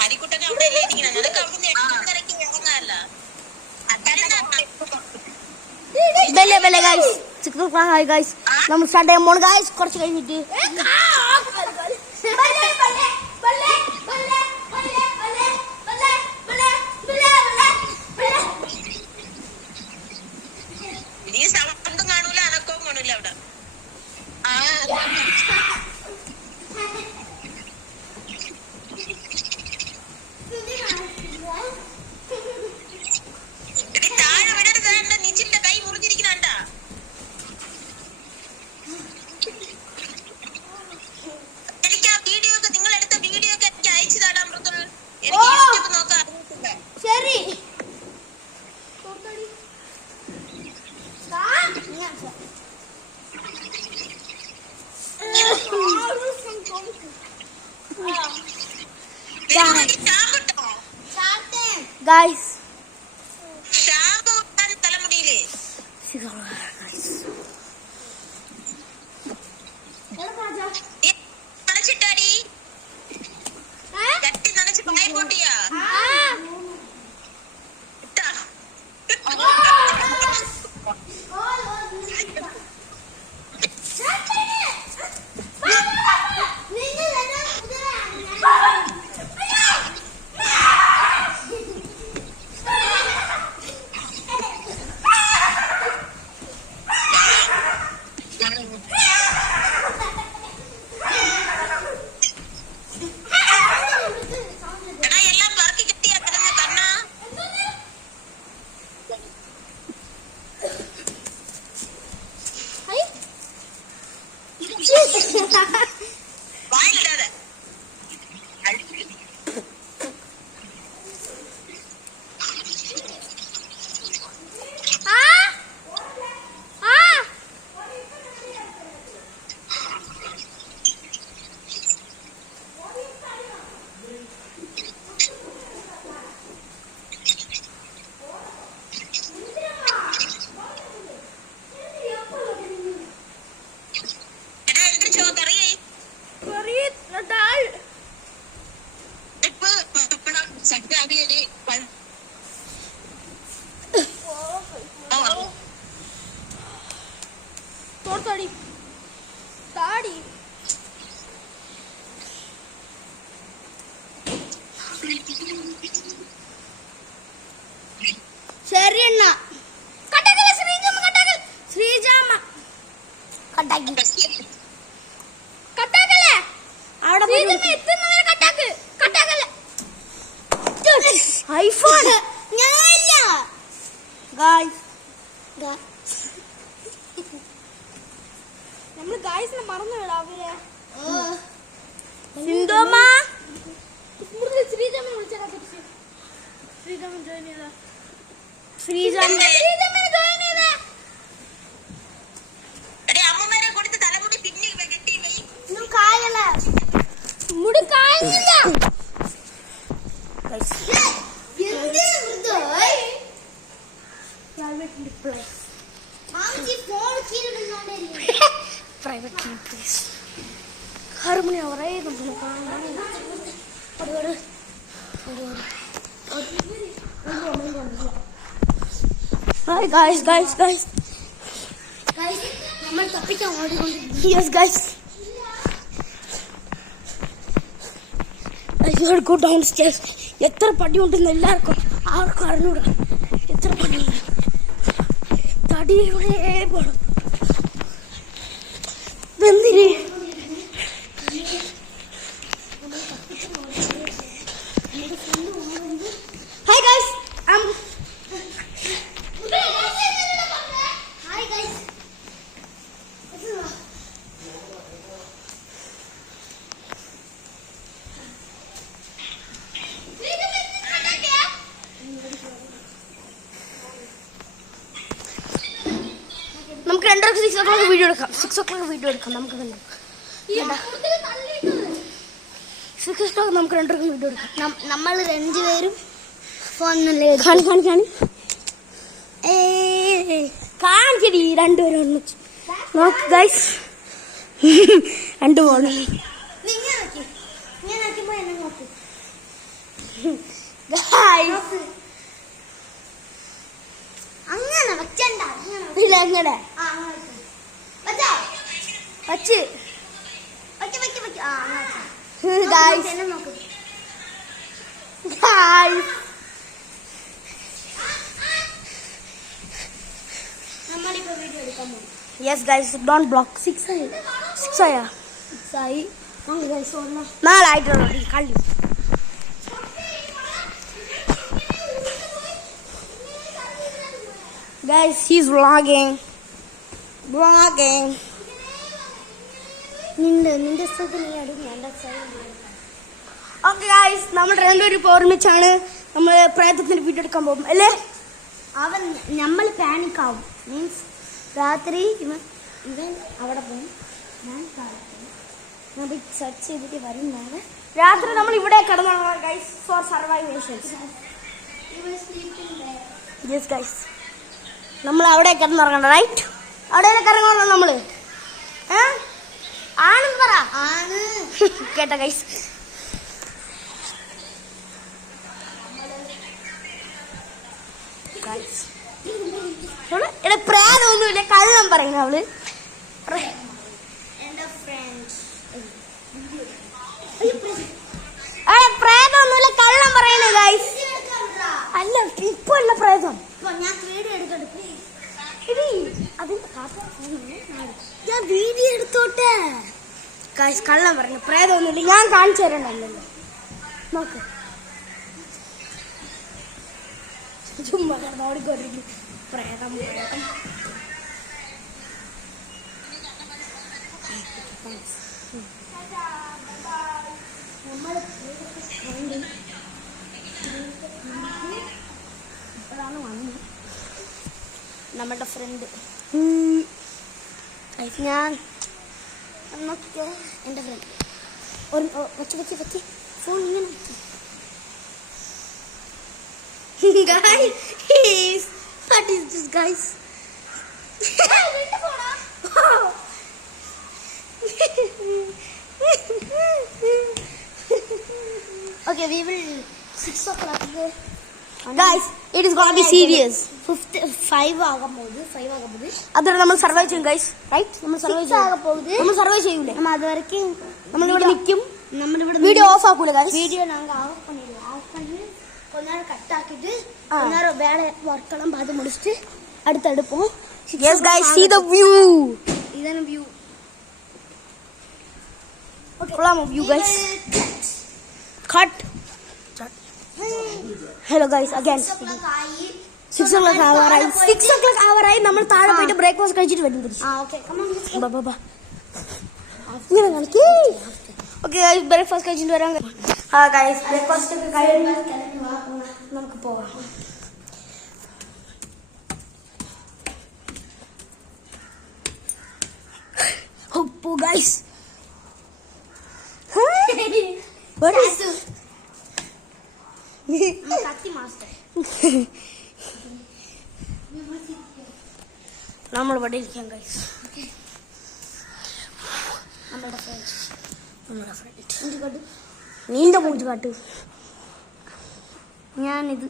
ഹരിക്കുട്ടനെ അവിടെ നിനക്ക് അവിടുന്ന് ഇറക്കി ഇറങ്ങാല്ല. നമ്മൾ സ്റ്റാർട്ട് ചെയ്യാൻ പോണ ഗൈസ് കുറച്ച് കഴിഞ്ഞിട്ട്. നീ സൗണ്ടും കാണൂല അനക്കവും കാണൂല അവിടെ. താഴെ വിടരുത്, നിച്ചിന്റെ കൈ മുറിഞ്ഞിരിക്കുന്നുണ്ട. എനിക്ക് ആ വീഡിയോ ഒക്കെ നിങ്ങളെടുത്ത വീഡിയോ ഒക്കെ എനിക്ക് അയച്ചു തരാൻ മൃദുൽ. എനിക്ക് യൂട്യൂബ് നോക്കാൻ അറിയത്തില്ല. ശരി ഗൈസ് തലമുടിയില് നനച്ചിട്ടാടി കട്ടി നനച്ച് പായ പൊട്ടിയാ ശരി എന്നാ ശ്രീജാമ്മ കട്ടാക്കല്ലേ അവിടെ ഐഫോൺ ഞാനില്ല നമ്മള് ഗായ്സിനെ മറന്നു വിടാം അവരെ. സിന്ധുമ്മ ശ്രീജാമ്മ വിളിച്ചാ ശ്രീജാമ്മ ജോയിൻ ചെയ്താ Hi guys. നമ്മൾ തപ്പിക്കാൻ ഓടിക്കൊണ്ടിരിക്കുന്നു. Yes guys. I should go downstairs. എത്ര പടിയുണ്ടെന്ന് എല്ലാവർക്കും ആർക്കും അറിഞ്ഞൂടാ. എത്ര പടിയുണ്ട് തടിയിലൂടെ പോണം. വെന്തിരി Hi guys. രണ്ടരക്ക് 6 o'clock വീഡിയോ എടുക്കാം. 6 o'clock വീഡിയോ എടുക്കാം നമുക്ക്. 6 o'clock നമുക്ക് രണ്ടരക്ക് വീഡിയോ എടുക്കാം. നമ്മൾ രണ്ടുപേരും ഫോണിൽ കാണിക്കടി രണ്ടുപേരും ഒന്നിച്ച് നോക്ക് ഗൈസ്. രണ്ട് ഫോണ് അങ്ങനെ വെക്കണ്ട. ഇല്ല എങ്ങനെ വച്ച് നമ്മളിപ്പോ വീഡിയോ എടുക്കാൻ പോകും. Yes guys don't block. 6 ആയാ 6 ആയി. നാലായിട്ടുള്ളൂ കളി. Guys, he's vlogging. നിന്റെ സ്ഥലത്ത് നീ അടുങ്ങി എന്റെ സൈഡ്. ഓക്കെ ഗൈസ്, നമ്മൾ രണ്ടുപേരും ഓർമ്മിച്ചാണ് നമ്മൾ പ്രേതത്തിന് വീഡിയോ എടുക്കാൻ പോകും അല്ലേ? നമ്മൾ പാനിക് ആവും. മീൻസ് രാത്രി ഇവൻ അവിടെ പോകും. ഞാൻ പോയി സെർച്ച് ചെയ്തിട്ട് വരുന്നതാണ്. രാത്രി നമ്മൾ ഇവിടെ കിടന്നാണ് ഗൈസ് ഫോർ സർവൈവേഷൻസ്. യെസ് ഗൈസ്, നമ്മൾ അവിടെ കിടന്നിറങ്ങണ്ട. റൈറ്റ്, അവിടെ ഇറങ്ങണോ നമ്മള്? ആണെന്ന് പറ. കേട്ട ഗൈസ്, ഇവിടെ പ്രേതമൊന്നുമില്ല, കള്ളം പറയുന്ന അവള്. പ്രേതമൊന്നുമില്ല, കള്ളം പറയുന്ന ഗൈസ്. അല്ല ഇപ്പൊ അല്ല പ്രേതം. ഞാൻ വീഡിയോ എടുക്കട്ടെ. ഞാൻ വീഡിയോ എടുത്തോട്ടെ ഗൈസ്. കള്ളം പറഞ്ഞു, പ്രേതമൊന്നുമില്ല. ഞാൻ കാണിച്ചു തരണ്ടല്ലോ. നോക്ക്, ചുമ്മാ ഓടിക്കൊണ്ടിരിക്കും. പ്രേതം ഇപ്പോഴാണ് വന്നത് നമ്മുടെ ഫ്രണ്ട്. ഞാൻ എന്നൊക്കെ എൻ്റെ ഫ്രണ്ട് വെച്ച് ഫോൺ ഇങ്ങനെ guys, what is this guys? Okay, we will 6 o'clock. Guys, it is gonna be serious. 5 ആകുമ്പോൾ അതോടെ നമ്മൾ സർവൈവ് ചെയ്യും ഗൈസ്. റൈറ്റ്, നമ്മൾ സർവൈവ് ചെയ്യൂലേ? നമ്മൾ അതുവരെക്കും നമ്മളിവിടെ നിൽക്കും. നമ്മളിവിടെ വീഡിയോ ഓഫ് ആക്കൂല ഗൈസ്. வீடியோ நாங்க ஆஃப் பண்ணிடுவோம். ஆஃப் பண்ணி கொஞ்ச நேரம் கட் ஆக்கிட்டு கொஞ்ச நேரம் வேலை ஒர்க் எல்லாம் பார்த்து முடிச்சிட்டு அடுத்து எடுப்போம். Yes guys, see the view. இதான view. Okay, follow view guys. Cut. Hello guys, again. 6 o'clock ആവാറായി. 6 o'clock ആവാറായി. നമ്മൾ താഴെ പോയിട്ട് ബ്രേക്ക്ഫാസ്റ്റ് കഴിച്ചിട്ട് വരും തിരിച്ച്. Okay, come on. ബാ. ഇങ്ങനെ കളിക്കേ. ഓക്കെ ഗൈസ്, ബ്രേക്ക്ഫാസ്റ്റ് കഴിച്ചിട്ട് വരാം. ഗൈസ്, ബ്രേക്ക്ഫാസ്റ്റ് ഒക്കെ കഴിഞ്ഞ് നമുക്ക് പോവാം. ഹോപ്പോ ഗൈസ്. What is കത്തി മാസ്റ്റർ. നമ്മൾ ഇവിടെ ഇരിക്കാം ഗൈസ്. നമ്മുടെ ഫ്രണ്ട് നീണ്ട മൂഞ്ച് കാട്ട്. ഞാനിത്.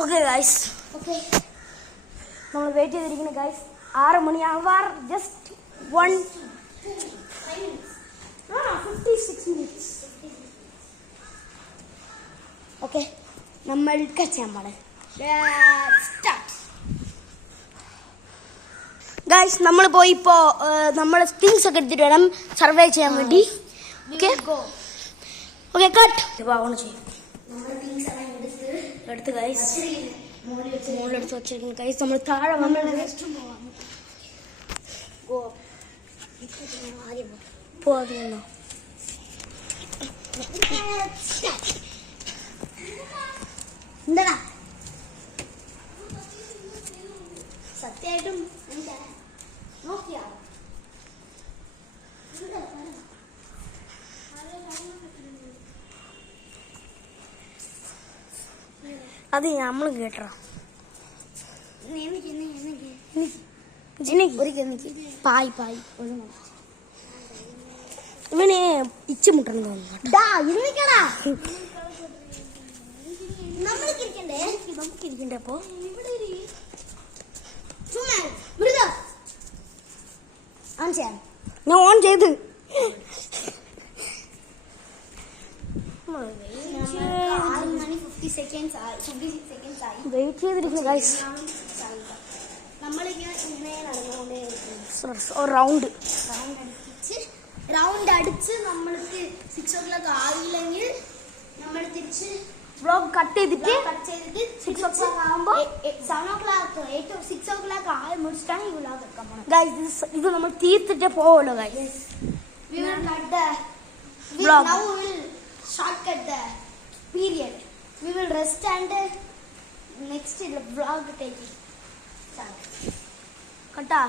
ഓക്കെ ഗൈസ്, നമ്മൾ വെയിറ്റ് ചെയ്തിരിക്കുന്ന ഗൈസ് 6 മണി ആവാർ. Just 56 minutes. ഓക്കെ, നമ്മൾ ചെയ്യാൻ പാടെ ഗൈസ്. നമ്മൾ പോയി ഇപ്പോ നമ്മൾ തിങ്സ് ഒക്കെ എടുത്തിട്ട് വേണം സർവേ ചെയ്യാൻ വേണ്ടി. Okay okay, cut. ഓൺ ചെയ്യും. എടുത്ത് ഗൈസ് മോളിലെടുത്ത് വെച്ചിരിക്കുന്നു ഗൈസ്. നമ്മൾ താഴെ വന്നു പോവാ. എന്താ സത്യം അത് നമ്മൾ കേട്ടോ എനിക്ക് പായ് ഇവന് ഇച്ചു മുട്ടണം തോന്നുന്നു നമുക്ക് ഇരിക്കണ്ടേ അപ്പോ ഞാൻ ഓൺ ചെയ്ത് വെയിറ്റ് ചെയ്തിരിക്കുന്നു ഗൈസ് റൗണ്ട് അടിച്ച് നമ്മൾക്ക് 6 o'clock ആയില്ലെങ്കിൽ നമ്മൾ തിരിച്ച് വ്ലോഗ് കട്ട് ചെയ്തിട്ട് 6 o'clock ആകുമ്പോൾ 7 o'clock 6 o'clock ആയി മുടിച്ചിട്ടാണ് ഈ വ്ലോഗ് എടുക്കാൻ പോകുന്നത്. ഗൈസ് ഇത് നമ്മൾ തീർത്തിട്ടേ പോവുള്ളൂ guys. We will cut the vlog. Now we will shortcut the period. We will rest and next vlog taking. കട്ടാ